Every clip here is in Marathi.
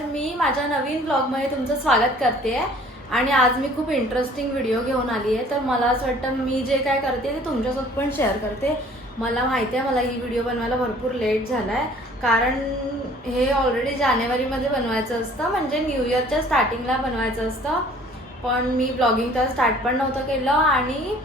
तर मी माझ्या नवीन ब्लॉगमध्ये तुमचं स्वागत करते आणि आज मी खूप इंटरेस्टिंग व्हिडिओ घेऊन आली आहे। तर मला असं वाटतं मी जे काय करते ते तुमच्यासोबत पण शेअर करते। मला माहिती आहे मला ही व्हिडिओ बनवायला भरपूर लेट झाला आहे, कारण हे ऑलरेडी जानेवारीमध्ये बनवायचं असतं, म्हणजे न्यू इयरच्या स्टार्टिंगला बनवायचं असतं। पण मी ब्लॉगिंग तर स्टार्ट पण नव्हतं केलं आणि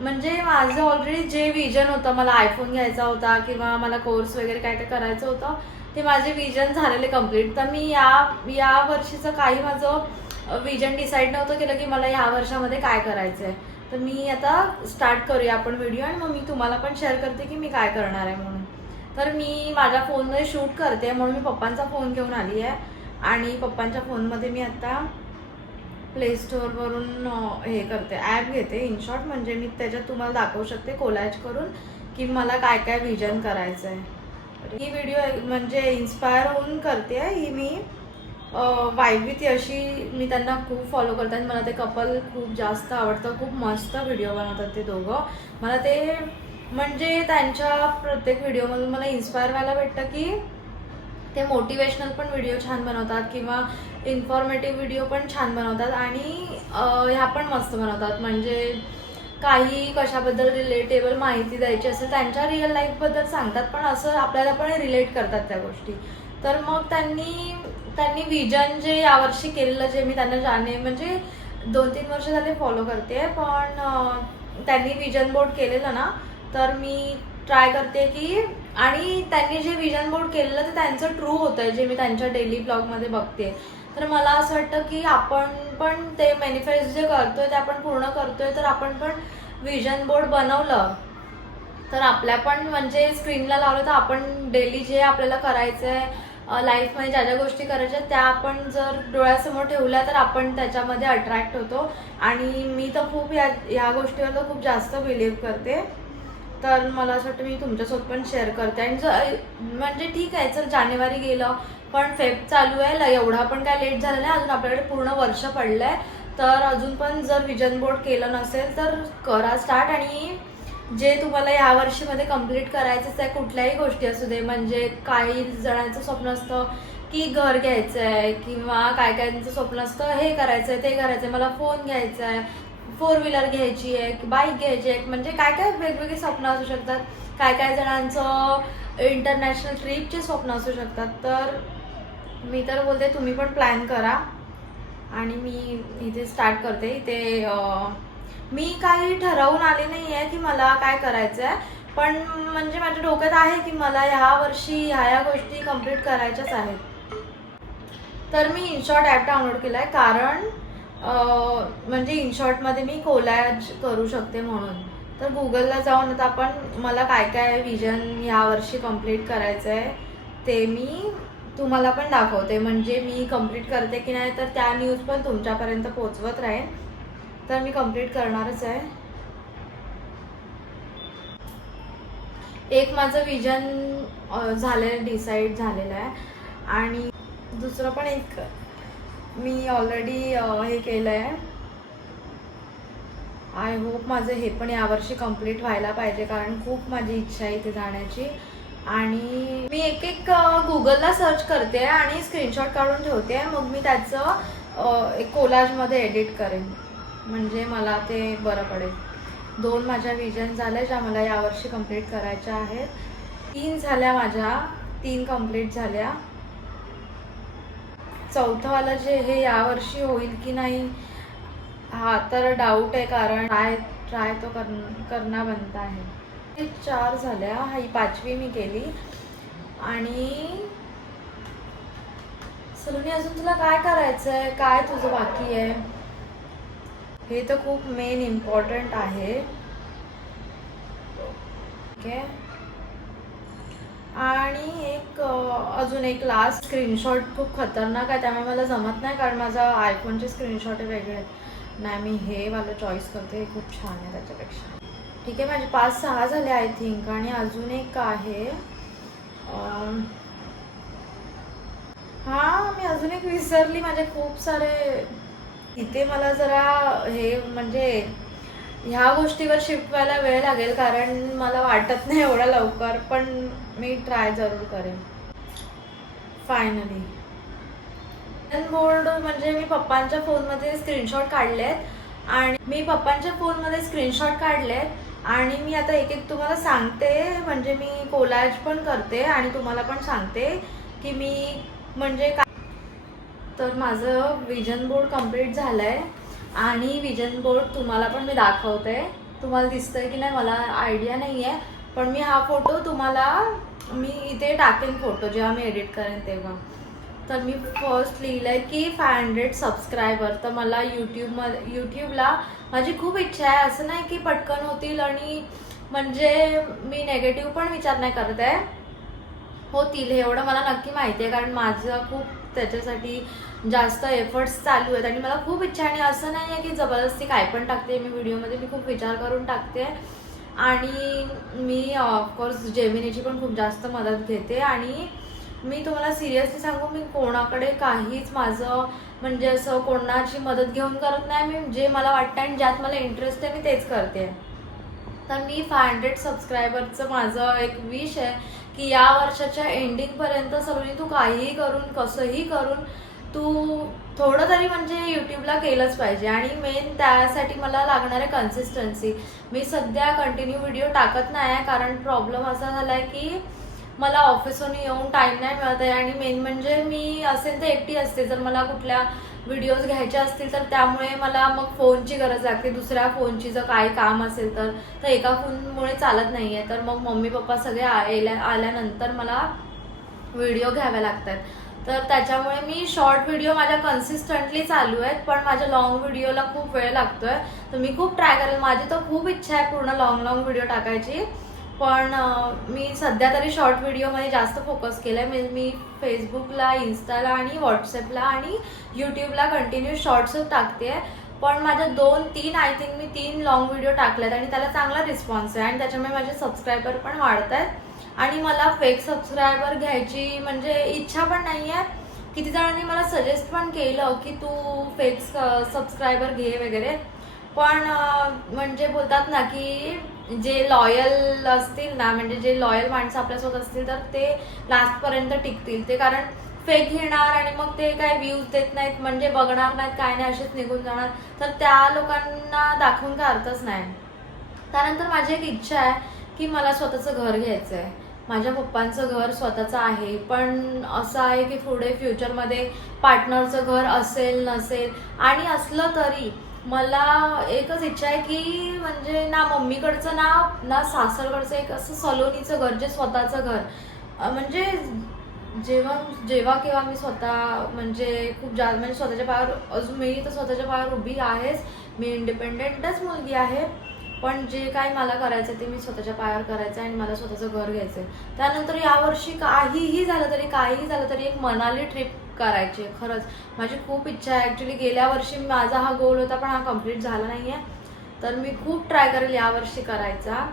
म्हणजे माझं ऑलरेडी जे विजन होतं, मला आयफोन घ्यायचा होता किंवा मला कोर्स वगैरे काय काय करायचं होतं, ते माझे विजन झालेले कंप्लीट। तर मी या वर्षीचं काही माझं विजन डिसाईड नव्हतं केलं की मला या वर्षामध्ये काय करायचं आहे। तर मी आता स्टार्ट करूया आपण व्हिडिओ आणि मग मी तुम्हाला पण शेअर करते की मी काय करणार आहे म्हणून। तर मी माझ्या फोनमध्ये शूट करते म्हणून मी पप्पांचा फोन घेऊन आली आहे आणि पप्पांच्या फोनमध्ये मी आता प्ले स्टोअरवरून हे करते, ॲप घेते इनशॉर्ट, म्हणजे मी त्याच्यात तुम्हाला दाखवू शकते कोलॅज करून की मला काय काय विजन करायचं आहे। ही व्हिडिओ म्हणजे इन्स्पायर होऊन करते आहे ही मी। वायवित अशी मी त्यांना खूप फॉलो करतात, मला ते कपल खूप जास्त आवडतं, खूप मस्त व्हिडिओ बनवतात ते दोघं। मला ते म्हणजे त्यांच्या प्रत्येक व्हिडिओमधून मला इन्स्पायर व्हायला भेटतं की ते मोटिवेशनल पण व्हिडिओ छान बनवतात किंवा इन्फॉर्मेटिव्ह व्हिडिओ पण छान बनवतात आणि ह्या पण मस्त बनवतात। म्हणजे काही कशाबद्दल रिलेटेबल माहिती द्यायची असेल, त्यांच्या रिअल लाईफबद्दल सांगतात, पण असं आपल्याला पण रिलेट करतात त्या गोष्टी। तर मग त्यांनी विजन जे यावर्षी केलेलं, जे मी त्यांना म्हणजे 2-3 वर्ष झाले फॉलो करते, पण त्यांनी विजन बोर्ड केलेलं ना, तर मी ट्राय करते की, आणि त्यांनी जे विजन बोर्ड केलेलं ते त्यांचं ट्रू होतंय, जे मी त्यांच्या डेली ब्लॉगमध्ये बघते। तर मला असं वाटतं की आपण पण ते मॅनिफेस्ट जे करतोय ते आपण पूर्ण करतोय, तर आपण पण विजन बोर्ड बनवलं तर आपल्या पण म्हणजे स्क्रीनला लावलं तर आपण डेली जे आपल्याला करायचं आहे लाईफमध्ये, ज्या ज्या गोष्टी करायच्या त्या आपण जर डोळ्यासमोर ठेवल्या तर आपण त्याच्यामध्ये अट्रॅक्ट होतो। आणि मी तर खूप या गोष्टीवर तर खूप जास्त बिलीव्ह करते। तर मला असं वाटतं मी तुमच्यासोबत पण शेअर करते। आणि म्हणजे ठीक आहे, चल जानेवारी गेलं पण फेब चालू आहे, एवढा पण काय लेट झाला नाही, अजून आपल्याकडे पूर्ण वर्ष पडलं आहे। तर अजून पण जर विजन बोर्ड केलं नसेल तर करा स्टार्ट, आणि जे तुम्हाला या वर्षीमध्ये कंप्लीट करायचं आहे कुठल्याही गोष्टी असू दे, म्हणजे काही जणांचं स्वप्न असतं की घर घ्यायचं आहे किंवा काय कायचं स्वप्न असतं हे करायचं आहे ते करायचं आहे, मला फोन घ्यायचा आहे, 4 व्हीलर घ्यायची आहे, बाईक घ्यायची आहे, म्हणजे काय काय वेगवेगळी स्वप्न असू शकतात। काय काय जणांचं इंटरनॅशनल ट्रिपचे स्वप्न असू शकतात। तर मी तर बोलते तुम्ही पण प्लॅन करा आणि मी इथे स्टार्ट करते। इथे मी काही ठरवून आले नाही आहे की मला काय करायचं आहे, पण म्हणजे माझ्या डोक्यात आहे की मला ह्या वर्षी ह्या गोष्टी कंप्लीट करायच्याच आहेत। तर मी इनशॉर्ट ॲप डाउनलोड केला आहे, कारण म्हणजे इनशॉर्टमध्ये मी कोलॅज करू शकते म्हणून। तर गुगलला जाऊन आता आपण मला काय काय विजन ह्या वर्षी कंप्लीट करायचं आहे ते मी तुम्हाला पण दाखवते, म्हणजे मी कंप्लीट करते की नाही तर त्या न्यूज पण तुमच्यापर्यंत पोहोचवत राहील। तर मी कंप्लीट करणारच आहे। एक माझं विजन झालेलं डिसाईड झालेलं आहे आणि दुसरं पण एक मी ऑलरेडी हे केलं आहे। आय होप माझं हे पण यावर्षी कंप्लीट व्हायला पाहिजे, कारण खूप माझी इच्छा आहे इथे जाण्याची। आणि मी एक गुगलला सर्च करते आणि स्क्रीनशॉट काढून ठेवते, मग मी त्याचं एक कोलाजमध्ये एडिट करेन, म्हणजे मला ते बरं पडेल। 2 माझ्या विजन झाल्या ज्या मला यावर्षी कंप्लीट करायच्या आहेत। 3 झाल्या माझ्या, 3 कंप्लीट झाल्या। चौथंवालं जे हे यावर्षी होईल की नाही हा तर डाऊट आहे, कारण ट्राय तो करना बनता है। 4 झाल्या, ही 5वी मी केली। आणि सलोनी अजून तुला काय करायचं आहे, काय तुझं बाकी आहे, हे तर खूप मेन इम्पॉर्टंट आहे। ओके, आणि अजून एक लास्ट स्क्रीनशॉट खूप खतरनाक आहे, त्यामुळे मला जमत नाही, कारण माझा आयफोनचे स्क्रीनशॉट वेगळे आहेत। नाही, मी हे वाला चॉईस करते, हे खूप छान आहे त्याच्यापेक्षा। ठीक आहे, माझे 5-6 झाले आय थिंक, आणि अजून एक आहे हां मी अजून एक विसरली, माझे खूप सारे। इथे मला जरा हे म्हणजे ह्या गोष्टीवर शिफ्ट व्हायला वेळ लागेल, कारण मला वाटत नाही एवढा लवकर, पण मी ट्राय जरूर करेन। फायनली बोर्ड म्हणजे मी पप्पांच्या फोनमध्ये स्क्रीनशॉट काढलेत आणि मी आता एक एक तुम्हाला सांगते, म्हणजे मी कोलॅज पण करते आणि तुम्हाला पण सांगते की मी म्हणजे काय. तर माझं विजन बोर्ड कंप्लीट झालंय आणि विजन बोर्ड तुम्हाला पण मी दाखवते. तुम्हाला दिसतंय की नाही मला आयडिया नाही आहे, पण मी हा फोटो तुम्हाला मी इथे टाकेन फोटो जेव्हा मी एडिट करेन तेव्हा. तर मी फर्स्ट लिहिलंय की 500 सबस्क्रायबर. तर मला यूट्यूबला माझी खूप इच्छा आहे. असं नाही की पटकन होतील आणि म्हणजे मी नेगेटिव्ह पण विचार नाही करत आहे, होतील हे एवढं मला नक्की माहिती आहे, कारण माझं खूप त्याच्यासाठी जास्त एफर्ट्स चालू आहेत आणि मला खूप इच्छा आहे. आणि असं नाही आहे की जबरदस्ती काय पण टाकते मी व्हिडिओमध्ये, मी खूप विचार करून टाकते आणि मी ऑफकोर्स जेमिनीची पण खूप जास्त मदत घेते. आणि मी तुम्हाला सिरियसली सांगू, मी कोणाकडे काहीच माझं म्हणजे असं कोणाची मदत घेऊन करत नाही. मी जे मला वाटतं आणि ज्यात मला इंटरेस्ट आहे मी तेच करते. तर मी 500 सबस्क्रायबरचं माझं एक विश आहे की या वर्षाच्या एंडिंगपर्यंत सलोनी तू काहीही करून कसंही करून तू थोडं तरी म्हणजे यूट्यूबला केलंच पाहिजे. आणि मेन त्यासाठी मला लागणार आहे कन्सिस्टन्सी. मी सध्या कंटिन्यू व्हिडिओ टाकत नाही आहे, कारण प्रॉब्लेम असा झाला आहे की मला ऑफिसहून येऊन टाईम नाही मिळत आहे. आणि मेन म्हणजे मी असेल तर एकटी असते, जर मला कुठल्या व्हिडिओज घ्यायचे असतील तर त्यामुळे मला मग फोनची गरज लागते, दुसऱ्या फोनची जर काही काम असेल तर एका फोनमुळे चालत नाही आहे. तर मग मम्मी पप्पा सगळे आल्यानंतर मला व्हिडिओ घ्यावे लागतात. तर त्याच्यामुळे मी शॉर्ट व्हिडिओ माझ्या कन्सिस्टंटली चालू आहेत, पण माझ्या लॉंग व्हिडिओला खूप वेळ लागतोय. तर मी खूप ट्राय करेल, माझी तर खूप इच्छा आहे पूर्ण लॉंग व्हिडिओ टाकायची, पण मी सध्या तरी शॉर्ट व्हिडिओमध्ये जास्त फोकस केलं आहे. मी फेसबुकला, इन्स्टाला आणि व्हॉट्सअपला आणि यूट्यूबला कंटिन्यू शॉर्ट्सच टाकते. पण माझ्या 2-3 I think me 3 long video टाकलेत आणि त्याला चांगला रिस्पॉन्स आहे आणि त्याच्यामुळे माझे सबस्क्रायबर पण वाढत आहेत. आणि मला फेक सबस्क्रायबर घ्यायची म्हणजे इच्छा पण नाही आहे. किती जणांनी मला सजेस्ट पण केलं की तू फेक सबस्क्रायबर घे वगैरे, पण म्हणजे बोलतात ना की जे लॉयल असतील ना, म्हणजे जे लॉयल माणसं आपल्यासोबत असतील तर ते लास्टपर्यंत टिकतील. ते कारण फेक घेणार आणि मग ते काय व्ह्यूज देत नाहीत, म्हणजे बघणार नाहीत, काय नाही, असेच निघून जाणार, तर त्या लोकांना दाखवून काय अर्थच नाही. त्यानंतर माझी एक इच्छा आहे की मला स्वतःचं घर घ्यायचं आहे. माझ्या पप्पांचं घर स्वतःचं आहे, पण असं आहे की पुढे फ्युचरमध्ये पार्टनरचं घर असेल नसेल, आणि असलं तरी मला एकच इच्छा आहे की म्हणजे ना मम्मीकडचं ना सासरकडचं एक असं सलोनीचं घर, जे स्वतःचं घर. म्हणजे जेव्हा केव्हा मी स्वतः म्हणजे खूप जास्त म्हणजे स्वतःच्या पायावर, अजून मी तर स्वतःच्या पायावर उभी आहेच, मी इंडिपेंडेंटच मुलगी आहे, पण जे काय मला करायचं ते मी स्वतःच्या पायावर करायचं आणि मला स्वतःचं घर घ्यायचं. त्यानंतर यावर्षी काहीही झालं तरी एक मनाली ट्रिप करायची आहे. खरंच माझी खूप इच्छा आहे. ॲक्च्युली गेल्या वर्षी माझा हा गोल होता, पण हा कम्प्लीट झाला नाही आहे. तर मी खूप ट्राय करेल यावर्षी करायचा.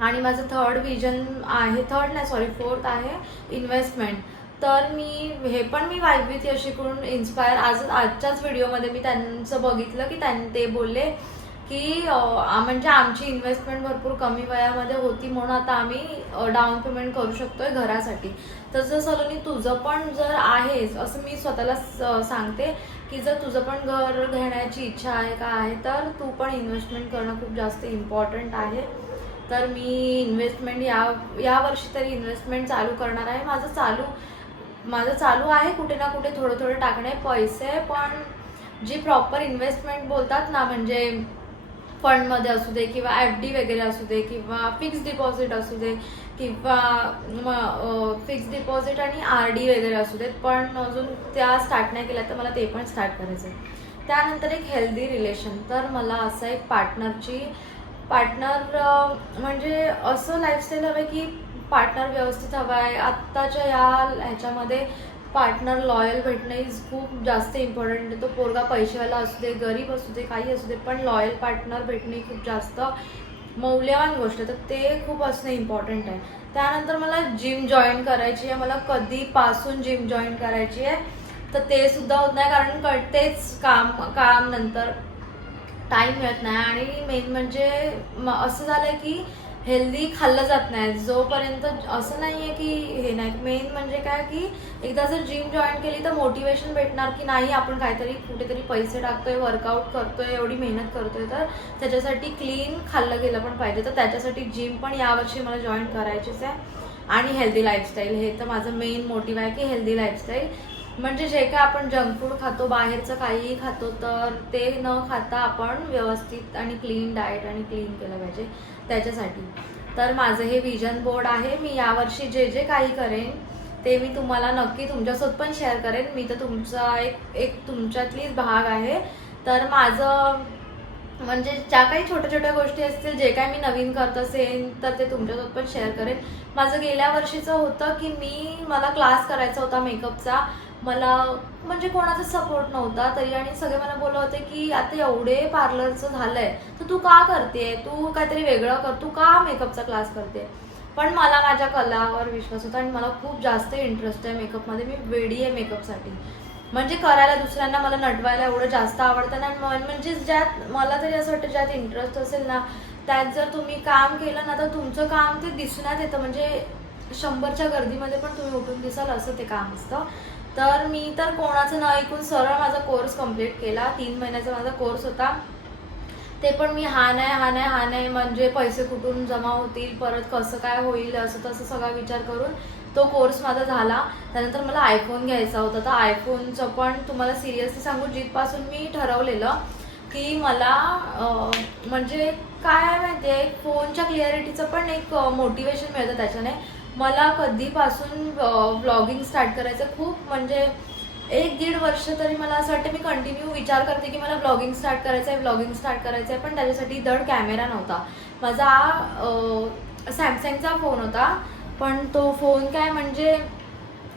आणि माझं फोर्थ आहे इन्व्हेस्टमेंट. तर मी वाईब विथ यशीकडून इन्स्पायर, आजच्याच व्हिडिओमध्ये मी त्यांचं बघितलं की ते बोलले की म्हणजे आमची इन्व्हेस्टमेंट भरपूर कमी वयामध्ये होती, म्हणून आता आम्ही डाऊन पेमेंट करू शकतोय घरासाठी. तसं सलोनी तुझं पण जर आहेस, असं मी स्वतःला सांगते की जर तुझं पण घर घेण्याची इच्छा आहे का आहे, तर तू पण इन्व्हेस्टमेंट करणं खूप जास्त इम्पॉर्टंट आहे. तर मी इन्व्हेस्टमेंट या वर्षी तरी इन्व्हेस्टमेंट चालू करणार आहे. माझं चालू आहे कुठे ना कुठे थोडे टाकणे पैसे, पण जी प्रॉपर इन्व्हेस्टमेंट बोलतात ना, म्हणजे फंडमध्ये असू दे किंवा FD वगैरे असू दे किंवा फिक्स डिपॉझिट असू दे किंवा फिक्स डिपॉझिट आणि RD वगैरे असू देत, पण अजून त्या स्टार्ट नाही केल्या, तर मला ते पण स्टार्ट करायचं आहे. त्यानंतर एक हेल्दी रिलेशन. तर मला असं एक पार्टनर म्हणजे असं लाईफस्टाईल हवं की पार्टनर व्यवस्थित हवा आहे. आत्ताच्या ह्याच्यामध्ये पार्टनर लॉयल भेटणं इज खूप जास्त इम्पॉर्टंट आहे. तो पोरगा पैसेवाला असू दे, गरीब असू दे, काही असू दे, पण लॉयल पार्टनर भेटणे खूप जास्त मौल्यवान गोष्ट आहे. तर ते खूप असणं इम्पॉर्टंट आहे. त्यानंतर मला जिम जॉईन करायची आहे. मला कधीपासून जिम जॉईन करायची आहे, तर ते सुद्धा होत नाही, कारण कळतेच काम नंतर टाईम मिळत नाही. आणि मेन म्हणजे असं झालं की हेल्दी खाल्लं जात नाही जोपर्यंत. असं नाही आहे की हे नाही, मेन म्हणजे काय की एकदा जर जिम जॉईन केली तर मोटिवेशन भेटणार की नाही आपण काहीतरी कुठेतरी पैसे टाकतोय, वर्कआउट करतोय, एवढी मेहनत करतोय, तर त्याच्यासाठी क्लीन खाल्लं गेलं पण पाहिजे. तर त्याच्यासाठी जिम पण यावर्षी मला जॉईन करायचीच आहे. आणि हेल्दी लाईफस्टाईल, हे तर माझं मेन मोटिव्ह आहे की हेल्दी लाईफस्टाईल. म्हणजे जे काय आपण जंक फूड खातो, बाहेरचं काहीही खातो, तर ते न खाता आपण व्यवस्थित आणि क्लीन डाएट आणि क्लीन केलं पाहिजे त्याच्यासाठी. तर माझं हे विजन बोर्ड आहे. मी यावर्षी जे जे काही करेन ते मी तुम्हाला नक्की तुमच्यासोबत पण शेअर करेन. मी तर तुमचा एक तुमच्यातलीच भाग आहे. तर माझं म्हणजे ज्या काही छोट्या छोट्या गोष्टी असतील, जे काय मी नवीन करत असेल तर ते तुमच्यासोबत पण शेअर करेन. माझं गेल्या वर्षीचं होतं की मला क्लास करायचा होता मेकअपचा. मला म्हणजे कोणाचा सपोर्ट नव्हता तरी, आणि सगळे मला बोलत होते की आता एवढे पार्लरचं झालंय तर तू का करते, तू काहीतरी वेगळं कर, तू का मेकअपचा क्लास करते. पण मला माझ्या कलावर विश्वास होता आणि मला खूप जास्त इंटरेस्ट आहे मेकअपमध्ये. मी वेडी आहे मेकअपसाठी. म्हणजे करायला दुसऱ्यांना, मला नटवायला एवढं जास्त आवडतं ना. म्हणजे ज्यात मला तरी असं वाटतं ज्यात इंटरेस्ट असेल ना त्यात जर तुम्ही काम केलं ना तर तुमचं काम ते दिसण्यात येतं. म्हणजे 100च्या गर्दीमध्ये पण तुम्ही उठून दिसाल असं ते काम असतं. तर मी तर कोणाचं न ऐकून सरळ माझा कोर्स कंप्लीट केला. 3 महिन्याचा माझा कोर्स होता. ते पण मी हा नाही म्हणजे पैसे कुठून जमा होतील, परत कसं काय होईल, असं तसं सगळा विचार करून तो कोर्स माझा झाला. त्यानंतर मला आयफोन घ्यायचा होता. तर आयफोनचं पण तुम्हाला सिरियसली सांगू, जिथपासून मी ठरवलेलं की मला म्हणजे काय माहिती आहे, फोनच्या क्लिअरिटीचं पण एक मोटिवेशन मिळतं त्याच्याने. मला कधीपासून व्लॉगिंग स्टार्ट करायचं खूप, म्हणजे 1-1.5 वर्ष तरी मला असं वाटतं मी कंटिन्यू विचार करते की मला व्लॉगिंग स्टार्ट करायचं आहे. पण त्याच्यासाठी धड कॅमेरा नव्हता. माझा सॅमसंगचा फोन होता. पण तो फोन काय म्हणजे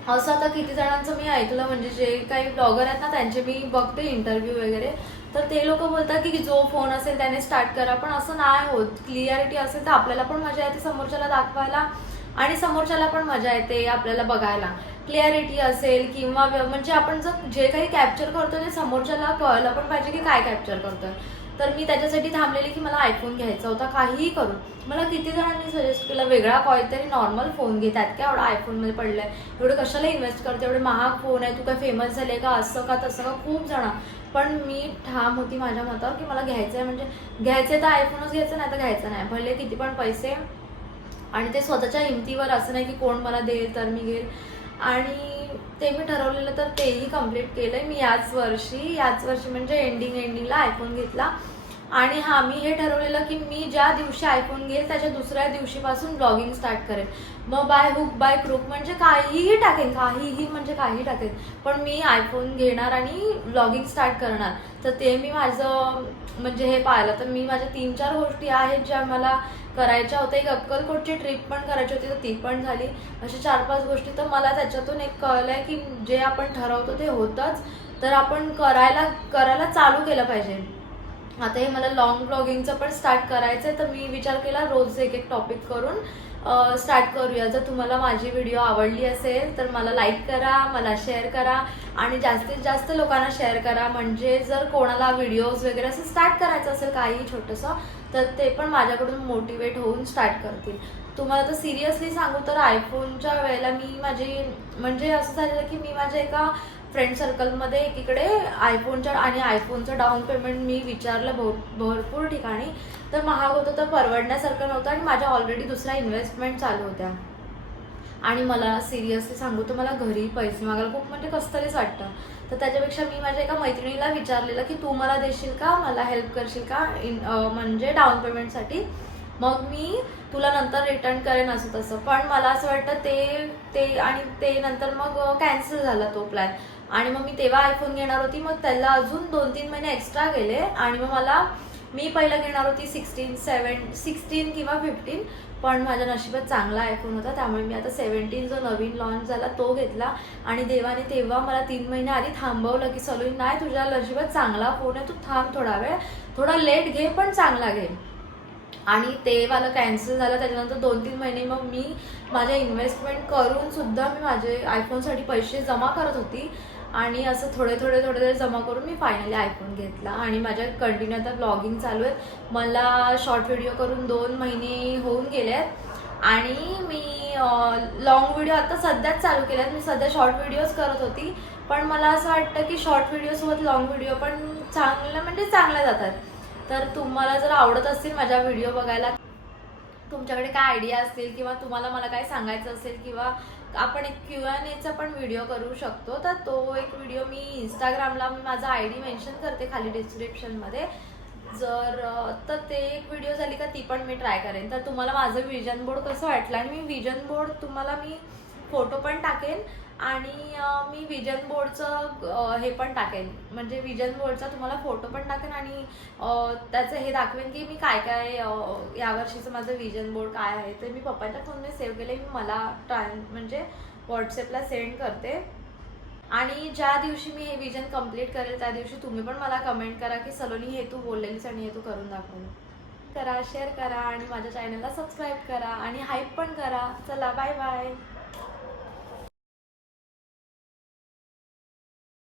असं आता किती जणांचं मी ऐकलं, म्हणजे जे काही ब्लॉगर आहेत ना त्यांचे मी बघते इंटरव्ह्यू वगैरे, तर ते लोक बोलतात की जो फोन असेल त्याने स्टार्ट करा. पण असं नाही होत. क्लिअरिटी असेल तर आपल्याला पण मजा येते समोरच्याला दाखवायला आणि समोरच्याला पण मजा येते आपल्याला बघायला. क्लिअरिटी असेल किंवा म्हणजे आपण जे काही कॅप्चर करतोय ते समोरच्याला कळलं पण पाहिजे की काय कॅप्चर करतोय. तर मी त्याच्यासाठी थांबलेली की मला आयफोन घ्यायचा होता. काहीही करून मला किती जणांनी सजेस्ट केलं वेगळा काहीतरी नॉर्मल फोन घे, त्यात काय एवढा आयफोनमध्ये पडलाय, एवढं कशाला इन्व्हेस्ट करते, एवढे महाग फोन आहे, तू काय फेमस झाले का, असं का तसं का, खूप जण. पण मी ठाम होती माझ्या मतावर की मला घ्यायचं आहे. म्हणजे घ्यायचं तर आयफोनच घ्यायचं, नाही तर घ्यायचं नाही, भले किती पण पैसे. आणि ते स्वतःच्या हिमतीवर, असं नाही की कोण मला देईल तर मी घेईल. आणि ते मी ठरवलेलं तर तेही कम्प्लीट केलंय मी याच वर्षी म्हणजे एंडिंगला आयफोन घेतला. आणि हा, मी हे ठरवलेलं की मी ज्या दिवशी आयफोन घेईल त्याच्या दुसऱ्या दिवशीपासून ब्लॉगिंग स्टार्ट करेन. मग बाय हुक बाय क्रूक म्हणजे काहीही टाकेन, काही टाकेन, पण मी आयफोन घेणार आणि ब्लॉगिंग स्टार्ट करणार. तर ते मी माझं म्हणजे हे पाहिलं. तर मी माझ्या 3-4 गोष्टी आहेत ज्या मला करायच्या होत्या. एक अक्कलकोटची ट्रिप पण करायची होती तर ती पण झाली. अशा 4-5 गोष्टी. तर मला त्याच्यातून एक कळलंय की जे आपण ठरवतो ते होतंच, तर आपण करायला चालू केलं पाहिजे. आता हे मला लॉंग ब्लॉगिंगचं पण स्टार्ट करायचं आहे. तर मी विचार केला रोज एक टॉपिक करून स्टार्ट करूया. जर तुम्हाला माझी व्हिडिओ आवडली असेल तर मला लाईक करा, मला शेअर करा आणि जास्तीत जास्त लोकांना शेअर करा. म्हणजे जर कोणाला व्हिडिओज वगैरे असं स्टार्ट करायचं असेल काही छोटंसं, तर ते पण माझ्याकडून मोटिवेट होऊन स्टार्ट करतील. तुम्हाला तर सिरियसली सांगू तर आयफोनच्या वेळेला मी माझी म्हणजे असं झालेलं की मी माझ्या एका फ्रेंड सर्कलमध्ये एकीकडे आयफोनचं डाऊन पेमेंट मी विचारलं भरपूर ठिकाणी, तर महाग होतं, तर परवडण्यासारखं नव्हतं आणि माझ्या ऑलरेडी दुसऱ्या इन्व्हेस्टमेंट चालू होत्या. आणि मला सिरियसली सांगू तर मला घरी पैसे मागायला खूप म्हणजे कसतरीच वाटतं. तर त्याच्यापेक्षा मी माझ्या एका मैत्रिणीला विचारलेलं की तू मला देशील का, मला हेल्प करशील का म्हणजे डाऊन पेमेंटसाठी, मग मी तुला नंतर रिटर्न करेन असं तसं. पण मला असं वाटतं ते नंतर मग कॅन्सल झाला तो प्लॅन. आणि मग मी तेव्हा आयफोन घेणार होती, मग त्याला अजून 2-3 महिने एक्स्ट्रा गेले आणि मग मी पहिलं घेणार होती 16 किंवा 15. पण माझ्या नशिबात चांगला आयफोन होता, त्यामुळे मी आता 17 जो नवीन लॉन्च झाला तो घेतला. आणि देवाने तेव्हा मला 3 महिने आधी थांबवलं की सलून नाही, तुझ्या नशिबात चांगला फोन आहे, तू थांब थोडा वेळ, थोडा लेट घे पण चांगला घे. आणि ते मला कॅन्सल झालं. त्याच्यानंतर 2-3 महिने मग मी माझ्या इन्व्हेस्टमेंट करून सुद्धा मी माझे आयफोनसाठी पैसे जमा करत होती. आणि असं थोडे जमा करून मी फायनली आयफोन घेतला आणि माझ्या कंटिन्यू आता ब्लॉगिंग चालू आहे. मला शॉर्ट व्हिडिओ करून 2 महिने होऊन गेले आहेत आणि मी लॉंग व्हिडिओ आता सध्याच चालू केले आहेत. मी सध्या शॉर्ट व्हिडिओज करत होती, पण मला असं वाटतं की शॉर्ट व्हिडिओसोबत लॉंग व्हिडिओ पण चांगल्या जातात. तर तुम्हाला जर आवडत असतील माझ्या व्हिडिओ बघायला, तुमच्याकडे काय आयडिया असतील किंवा तुम्हाला मला काय सांगायचं असेल किंवा आपण एक Q&Aचा पण व्हिडिओ करू शकतो, तर तो एक व्हिडिओ मी इंस्टाग्रामला माझा ID मेन्शन करते खाली डिस्क्रिप्शनमध्ये. तर ते एक व्हिडिओ झाली का ती पण मी ट्राय करेन. तर तुम्हाला माझं विजन बोर्ड कसं वाटलं, आणि मी विजन बोर्ड तुम्हाला मी फोटो पण टाकेन आणि मी विजन बोर्डचं हे पण टाकेन, म्हणजे विजन बोर्डचा तुम्हाला फोटो पण टाकेन आणि त्याचं हे दाखवेन की मी काय काय यावर्षीचं माझं विजन बोर्ड काय आहे. ते मी पप्पांच्या फोनने सेव्ह केले, मी मला म्हणजे व्हॉट्सअपला सेंड करते. आणि ज्या दिवशी मी हे विजन कम्प्लीट करेल त्या दिवशी तुम्ही पण मला कमेंट करा की सलोनी हे तू बोललेलीस आणि हे तू करून दाखवलं. करा, शेअर करा आणि माझ्या चॅनलला सबस्क्राईब करा आणि हाईप पण करा. चला, बाय बाय.